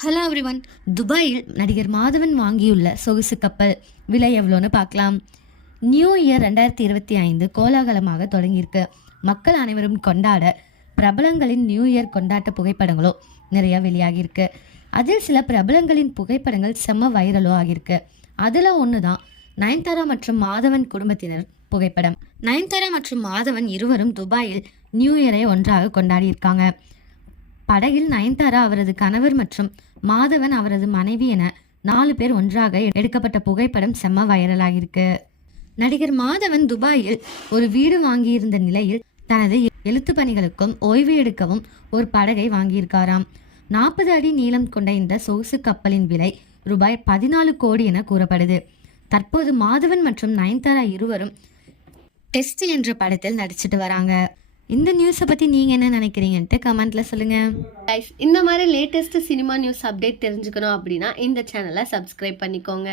Hello everyone. துபாயில் நடிகர் மாதவன் வாங்கியுள்ள சொகுசு கப்பல் விலை எவ்வளோன்னு பார்க்கலாம். நியூ இயர் 2025 கோலாகலமாக தொடங்கியிருக்கு. மக்கள் அனைவரும் கொண்டாட பிரபலங்களின் நியூ இயர் கொண்டாட்ட புகைப்படங்களும் நிறைய வெளியாகியிருக்கு. அதில் சில பிரபலங்களின் புகைப்படங்கள் செம்ம வைரலோ ஆகியிருக்கு. அதில் ஒன்று தான் நயன்தாரா மற்றும் மாதவன் குடும்பத்தினர் புகைப்படம். நயன்தாரா மற்றும் மாதவன் இருவரும் துபாயில் நியூ இயரை ஒன்றாக கொண்டாடியிருக்காங்க. படகில் நயன்தாரா அவரது கணவர் மற்றும் மாதவன் அவரது மனைவி என 4 பேர் ஒன்றாக எடுக்கப்பட்ட புகைப்படம் செம்ம வைரலாகிருக்கு. நடிகர் மாதவன் துபாயில் ஒரு வீடு வாங்கியிருந்த நிலையில் தனது எழுத்து பணிகளுக்கும் ஓய்வு எடுக்கவும் ஒரு படகை வாங்கியிருக்காராம். 40 அடி நீளம் கொண்ட இந்த சொகுசு கப்பலின் விலை ரூபாய் 14 கோடி என கூறப்படுது. தற்போது மாதவன் மற்றும் நயன்தாரா இருவரும் டெஸ்ட் என்ற படத்தில் நடிச்சிட்டு வராங்க. இந்த நியூஸை பற்றி நீங்கள் என்ன நினைக்கிறீங்கன்ட்டு கமெண்ட்டில் சொல்லுங்கள். இந்த மாதிரி லேட்டஸ்ட் சினிமா நியூஸ் அப்டேட் தெரிஞ்சுக்கணும் அப்படின்னா இந்த சேனலை சப்ஸ்கிரைப் பண்ணிக்கோங்க.